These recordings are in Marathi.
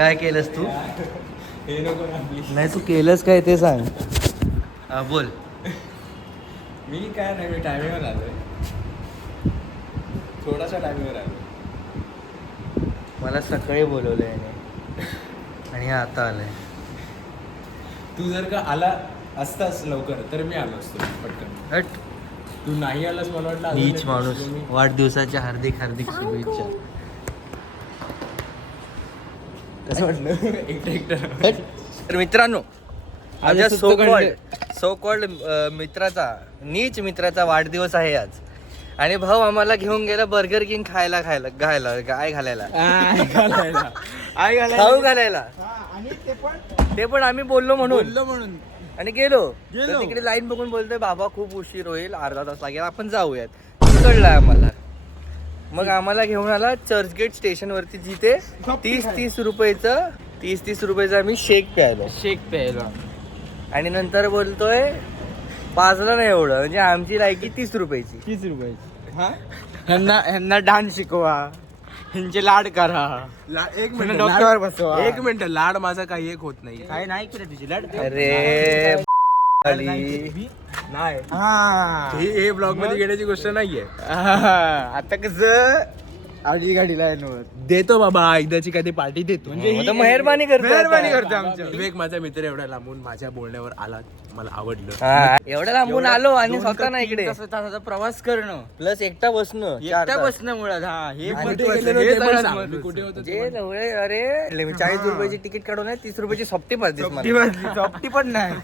काय केलंस तू? हे नको ना please. नाही तू केलंस काय ते सांग. बोल. मी काय नाही, मी टायमिंगवर आलोय. थोडासा टायमिंगवर आलो. मला सकाळी बोलवलं याने आणि हे आता आलंय. तू जर का आला असतास लवकर तर मी आलो असतो पटकन. हट. तू नाही आलास मला वाटलं अजून नीच एक माणूस. दिवस मी- वाढदिवसाच्या हार्दिक हार्दिक शुभेच्छा. कसं वाटलं एकटं एकटं. तर मित्रांनो, माझ्या सो कॉल्ड मित्राचा, नीच मित्राचा वाढदिवस आहे आज. आणि भाऊ आम्हाला घेऊन गेला बर्गर किंग खायला घालायला खाऊ घालायला. ते पण आम्ही बोललो म्हणून आणि गेलो. तर तिकडे लाईन बघून बोलतोय बाबा खूप उशीर होईल, अर्धा तास लागेल, आपण जाऊयात. कळलंय आम्हाला. मग आम्हाला घेऊन आला चर्चगेट स्टेशन वरती, जिथे 30 रुपयाचा आम्ही शेक प्यायलो. आणि नंतर बोलतोय पाजलं नाही एवढं, म्हणजे आमची लायकी 30 रुपयाची. ह्यांना डान्स शिकवा, ह्यांचे लाड करा, एक मिनिट डॉक्टर बसवा. एक मिनिट, लाड माझा काही एक होत नाही. काय नाही केलं तुझी लाड? अरे नाही, हा हे ब्लॉग मध्ये घेण्याची गोष्ट नाहीये. आता कसं आवडी गाडीला देतो बाबा, एकदाची कधी पार्टी देतो. म्हणजे मेहरबानी करतो आमच्या विवेक माझा मित्र एवढा लांबून माझ्या बोलण्यावर आला, मला आवडलं. एवढं लांबून आलो आणि स्वतः ना इकडे तासाचा प्रवास करणं प्लस एकटा बसणं, एकट्या बसणं मुळात. हा हे आणि महत्त्वाचं. कुठे गेलेलो हे ते पण सगळ्यात सांग. मी महत्त्वाचं. कुठे होतो ते जे जवळ अरे मी 40 रुपयाची तिकीट काढून 30 रुपयाची सोपटी पाजलीस ती मला. बसली, चॉपटी पण नाही.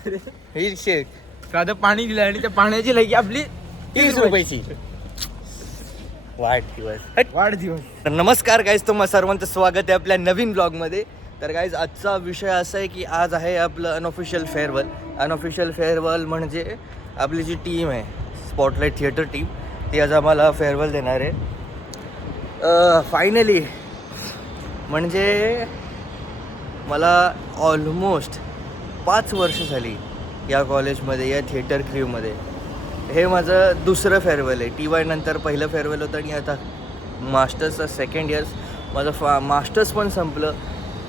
ही शेक साधं पाणी दिलं आणि त्या पाण्याची लगी आपली 30 रुपयाची. वाढदिवस. वाढदिवस. तर नमस्कार गाईज, तुम्हा सर्वांचं स्वागत आहे आपल्या नवीन ब्लॉगमध्ये. तर गाईज आजचा विषय असा आहे की आज आहे आपलं अनऑफिशियल फेअरवेल. अनऑफिशियल फेअरवेल म्हणजे आपली जी टीम आहे, स्पॉटलाईट थिएटर टीम, ती आज आम्हाला फेअरवेल देणार आहे फायनली. म्हणजे मला ऑलमोस्ट 5 वर्ष झाली या कॉलेजमध्ये, या थिएटर क्रूमध्ये. हे माझं दुसरं फेअरवेल आहे. TY नंतर पहिलं फेअरवेल होतं आणि आता मास्टर्सचं सेकंड इयर्स. माझं मास्टर्स पण संपलं.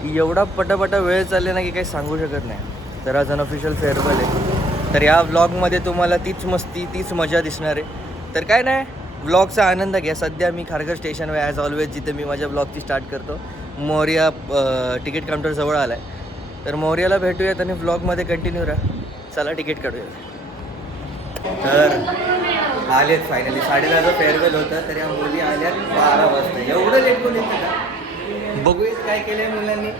एवढा पटापटा वेळ चालले ना की काही सांगू शकत नाही. तर आज अनऑफिशियल फेअरवेल आहे. तर या व्लॉगमध्ये तुम्हाला तीच मस्ती, तीच मजा दिसणार आहे. तर काय नाही, व्लॉगचा आनंद घ्या. सध्या मी खारघर स्टेशनवर ॲज ऑलवेज, जिथे मी माझ्या व्लॉगची स्टार्ट करतो. मोरिया तिकीट काउंटर जवळ आला आहे. तर मोरियाला भेटूयात आणि व्लॉगमध्ये कंटिन्यू राहा. चला तिकीट काढूया. तर आलेत फायनली. 10:30चं फेअरवेल होतं, तर या मुली आल्यात 12 वाजता. एवढं लेट कोण येतं का? बघूयात काय केलं आहे मुलांनी.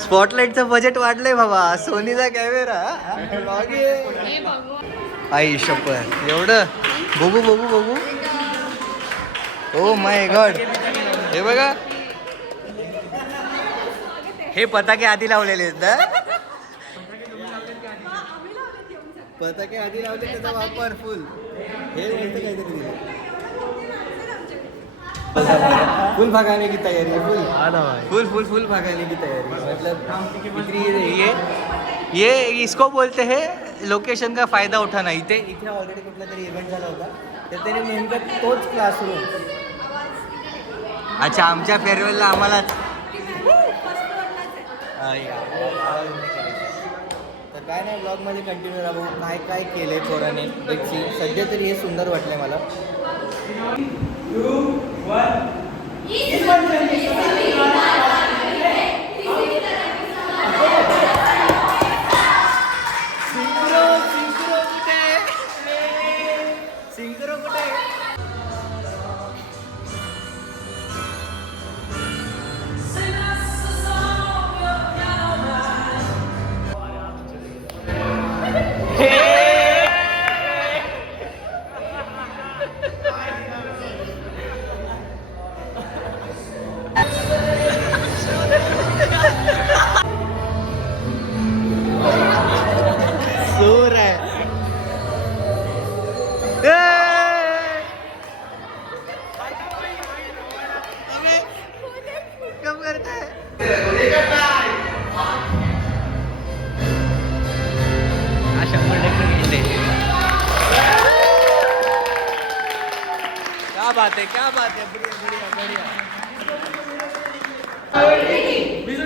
स्पॉटलाईटचं बजेट वाढलंय बाबा. सोनीचा कॅमेरा, आई शपथ, एवढं बघू. ओ माय गॉड, हे बघा, हे पताके आधी लावलेले आहेत ना. पताके आधी लावले, त्याचा वापर फुल. हे बोलतं काहीतरी दिलं. फुल भागाने की तयारी है, फुल भागाने की तयारी. मतलब ये इसको बोलते हैं लोकेशन का फायदा उठाना. इथे ऑलरेडी कुठला तरी इव्हेंट झाला होता, तर त्याने नेमकं तोच क्लासरूम. अच्छा, आमच्या फेअरवेलला आम्हाला तर काय नाही, ब्लॉगमध्ये कंटिन्यू राहू. काय केलंय पोराने सी. सध्या तरी हे सुंदर वाटलंय मला. सिंक्रो कुठे? सूर है. कब करता है? क्या बात है, बढ़िया. ठीक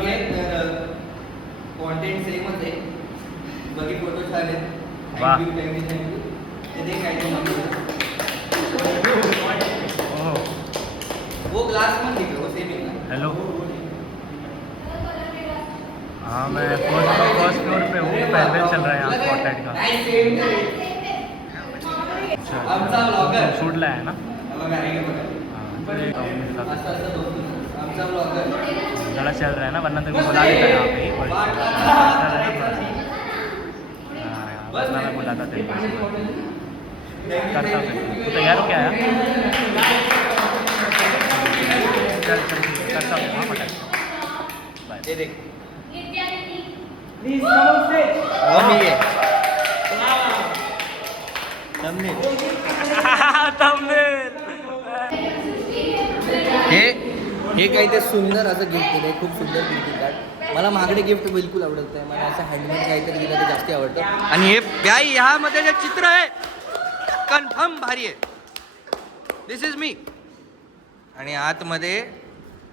आहे तर कॉन्टेंट सेमच आहे. बघी फोटो छान आहेत. थँक्यू. ते काय वो ग्लास में दिख रहा वो सेम है. हेलो हाँ मैं फर्स्ट फ्लोर पे हूँ. फेयरवेल चल रहा है यहाँ स्पॉटलाइट का. आमचा ब्लॉगर शूटला आहे ना. आमचा ब्लॉगर ज़्यादा चल रहा है ना, वरना तेरे को बुला लेता यहाँ पे. वरना मैं बुलाता तेरे को. करता हूँ. तू तैयार हो क्या यार? चल करता हूँ. हाँ पटाख. ये देख हे काही ते सुंदर असं गिफ्ट दिलं आहे. खूप सुंदर गिफ्ट कार्ड. मला महागडे गिफ्ट बिलकुल आवडत नाही. मला असं हँडमेड काहीतरी दिलं तर जास्त आवडतं. आणि हे गाई ह्यामध्ये जे चित्र आहे कन्फर्म भारी आहे. दिस इज मी. आणि आतमध्ये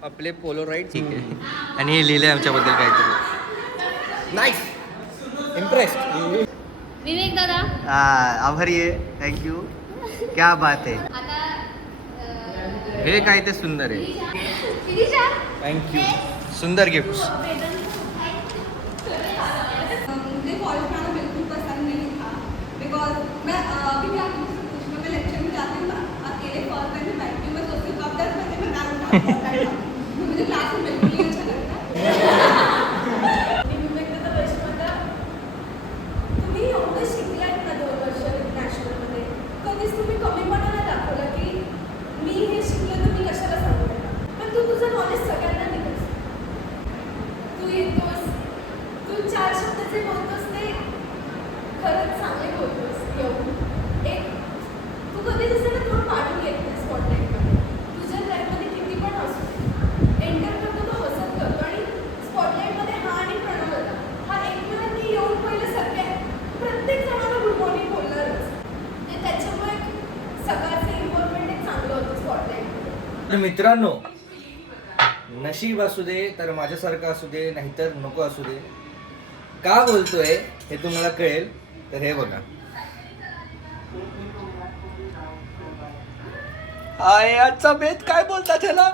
आपले पोलोराईड ठीक आहे. आणि हे लिहिलंय आमच्याबद्दल काहीतरी. नाईस. इम्प्रेस्ड. विवेक दादा आभारी आहे. थँक्यू. क्या बात आहे. आता हे काय ते सुंदर आहे. थँक्यू. सुंदर गिफ्ट. मुझे कॉलेज में आना बिल्कुल पसंद नहीं था बिकॉज मैं अभी भी आपको कुछ मैं लेक्चर में जाती हूँ अकेले फर्स्ट टाइम में बैठती हूँ. मैं सोचती हूँ कब 10 बजे मैं डांस मुझे क्लास में बिल्कुल नहीं अच्छा लगता. विवेक दादा वैष्णवदा तुम्ही एवढं शिकलात ना 2 वर्ष नॅशनलमध्ये कधीच तुम्ही कमीपणा नाही दाखवला की मी हे शिकलं तर मी कशाला सांगू नका. पण तू तुझं नॉलेज सगळ्यांना दिलंस. तू येतोस तू 4 शब्द जे बोलतोस ते खरंच चांगले बोलतोस. येऊन एक तू कधी दिसायला थोडं पाठवून येत नाही स्पॉटलाईटमध्ये. तुझ्या लाईफमध्ये किती पण असो एंटर करतो तो हसत करतो. आणि स्पॉटलाईटमध्ये हा आणि प्रणव होता. हा एकमेकांनी येऊन पहिले सगळे प्रत्येक जणाला गुड मॉर्निंग बोलणारच. ते त्याच्यामुळे सकाळचं इन्व्हॉल्वमेंट एक चांगलं होतं स्पॉटलाईटमध्ये. तर मित्रांनो नशीब असू दे तर माझ्यासारखं असू दे नाहीतर नको असू दे. का बोलतोय हे तुम्हाला कळेल. तर हे बघा आजचा बेत काय बोलतात ह्याला.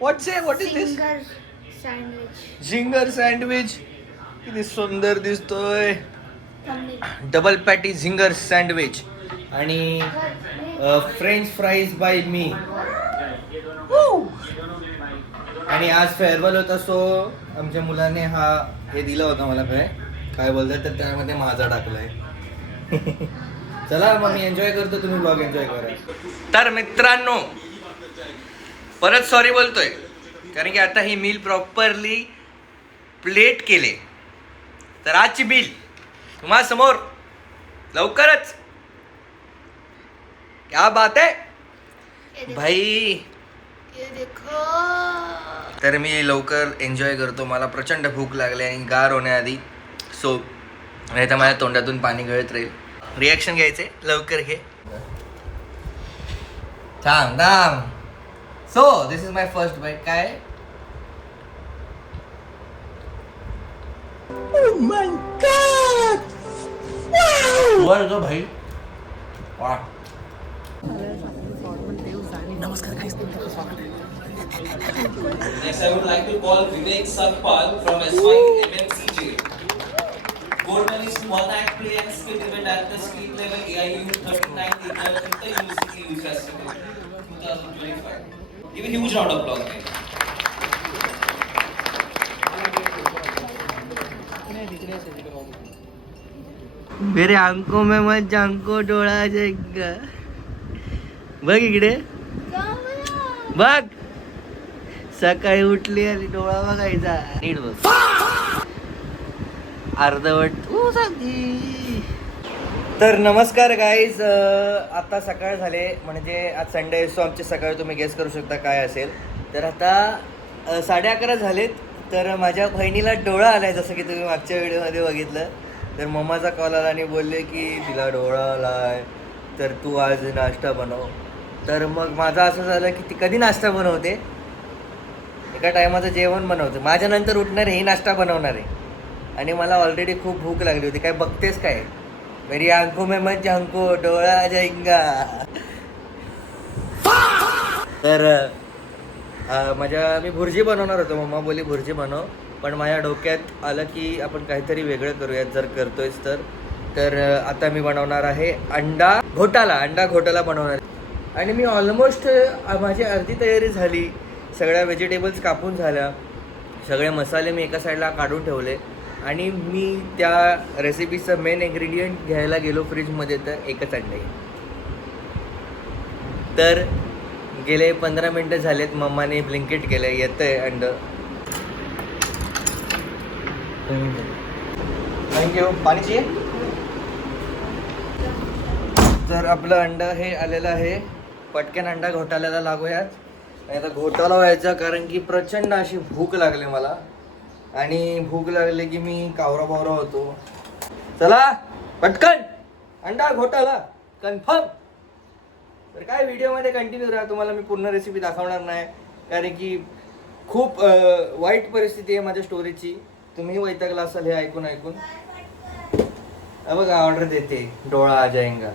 What is this. Zinger sandwich. किती सुंदर दिसतोय. डबल पॅटी झिंगर सँडविच आणि फ्रेंच फ्राईज बाय मी. आणि आज फेअरवेल होता सो आमच्या मुलाने हे दिलं होतं मला काय बोलतात तर त्यामध्ये माझा टाकलाय. चला मग मी एन्जॉय करतो. तुम्ही ब्लॉग एन्जॉय करा. तर मित्रांनो परत सॉरी बोलतोय कारण की आता ही मील प्रॉपरली प्लेट केले. तर आजची मील तुम्हा समोर लवकरच. क्या बात आहे भाई. तर मी लवकर एन्जॉय करतो. मला प्रचंड भूक लागली आणि गार होण्याआधी सो नाही तर माझ्या तोंडातून पाणी गळत राहील. रिॲक्शन घ्यायचे लवकर घे. थांब. So this is my first bite. काय वर जो भाई वा. Next, I would like to call Vivek Sakpal from S1 MNCJ. Gold medalist in one act play and split event at the state level AIU 39th Inter University Youth Festival 2025. Give a huge round of applause, guys. मेरे आंखों में मत झांको डोळा जाएगा. बघ इकडे बघ, सकाळी उठली आणि डोळा बघायचा. नीट बघ, अर्धवट तू सांगती. तर नमस्कार गाईज, आता सकाळ झाले, म्हणजे आज संडे सो आमची सकाळ तुम्ही गेस करू शकता काय असेल. तर आता 11:30 झालेत. तर माझ्या बहिणीला डोळा आलाय, जसं की तुम्ही मागच्या व्हिडिओमध्ये बघितलं. तर मम्माचा कॉल आला आणि बोलले की तिला डोळा आलाय, तर तू आज नाश्ता बनव. तर मग माझं असं झालं की ती कधी नाश्ता बनवते, एका टायमाचं जेवण बनवते, माझ्यानंतर उठणार ही नाश्ता बनवणार आहे. आणि मला ऑलरेडी खूप भूक लागली होती. काय बघतेस काय, मेरी आंखों में मत झांको डोळा जाएगा. तर मी भुर्जी बनवणार होतो. मम्मा बोली भुर्जी बनव, पण माझ्या डोक्यात आलं की आपण काहीतरी वेगळं करूयात जर करतोयस तर आता मी बनवणार आहे अंडा घोटाला बनवणार. आणि मी ऑलमोस्ट माझी अर्धी तयारी झाली. सगळ्या व्हेजिटेबल्स कापून झाल्या, सगळे मसाले मी एका साईडला काढून ठेवले. आणि मी त्या रेसिपीचं मेन इन्ग्रेडियंट घ्यायला गेलो फ्रीजमध्ये, तर एकच अंडे. तर गेले 15 मिनटं झालेत, मम्माने ब्लिंकिट केलं, येतंय अंड. थँक्यू. पाणीची. तर आपलं अंड हे आलेलं आहे. पटकन अंडा घोटाळ्याला लागूयात. आणि आता घोटाळा व्हायचा, कारण की प्रचंड अशी भूक लागली मला. आणि भूक लागली की मी कावरा होतो. चला पटकन अंडा घोटाळा कन्फर्म. तर काय व्हिडिओमध्ये कंटिन्यू राहा. तुम्हाला मी पूर्ण रेसिपी दाखवणार नाही, कारण की खूप वाईट परिस्थिती आहे माझ्या स्टोरीची. तुम्ही वैतागला असाल हे ऐकून. बघा ऑर्डर देते डोळा आ जाएगा.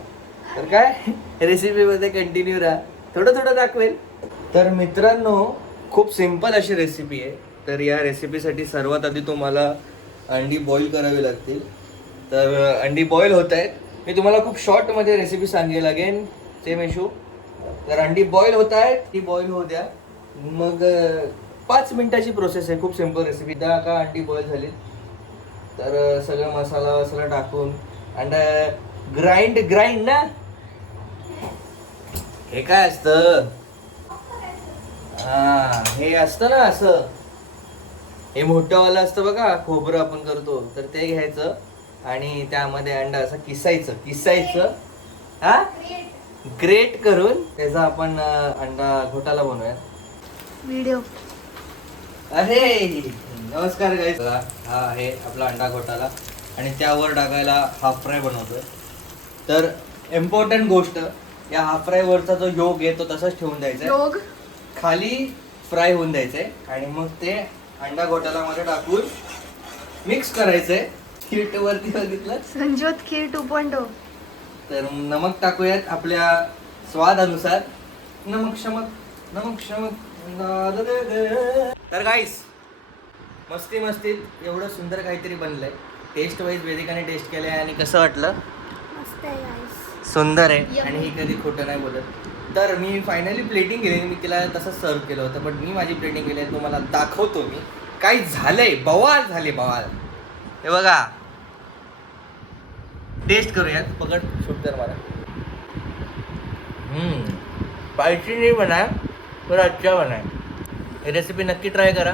तर काय रेसिपीमध्ये कंटिन्यू राहा, थोडं दाखवेल. तर मित्रांनो, खूप सिंपल अशी रेसिपी आहे. तर या रेसिपीसाठी सर्वात आधी तुम्हाला अंडी बॉईल करावी लागतील. तर अंडी बॉईल होत आहेत. मी तुम्हाला खूप शॉर्टमध्ये रेसिपी सांगेल, अगेन सेम इशू. तर अंडी बॉईल होत आहेत, ती बॉईल होऊ द्या. मग 5 मिनिटाची प्रोसेस आहे, खूप सिंपल रेसिपी. त्या का अंडी बॉईल झाली तर सगळं मसाला टाकून अंडा ग्राइंड ना. हे काय असतं, हे असतं ना असं, हे मोठंवालं असतं बघा, खोबरं आपण करतो, तर ते घ्यायचं आणि त्यामध्ये अंडा असं किसायचं ग्रेट करून त्याचा आपण अंडा घोटाळा बनवूया. व्हिडिओ. अरे नमस्कार गाईस, हा आहे आपला अंडा घोटाळा. आणि त्यावर टाकायला हाफ फ्राय बनवतोय. तर इम्पॉर्टंट गोष्ट, या हाफ फ्राय वरचा जो योग आहे तो तसाच ठेवून द्यायचा, खाली फ्राय होऊन द्यायचंय. आणि मग ते अंडा घोटाळ्यामध्ये टाकून मिक्स करायचंय. खीर वरती बघितलं, संजोत खीर 2.0. तर नमक टाकूयात आपल्या स्वादानुसार. नमक शमक. तर गाईस, मस्तीत एवढं सुंदर काहीतरी बनलंय. टेस्ट वाईज वेदिकाने टेस्ट केलंय आणि कसं वाटलं? मस्त आहे गाईस, सुंदर आहे. आणि ही कधी खोटं नाही बोलत. तर मी फायनली प्लेटिंग केली. मी तिला तसंच सर्व केलं होतं, पण मी माझी प्लेटिंग केली आहे, तुम्हाला दाखवतो मी काय झालंय. बवाल झाले. हे बघा, टेस्ट करूयात. पकड, शूट कर मला. स्पायसी नाही बनाय, तर अच्छा बनाय. ही रेसिपी नक्की ट्राय करा.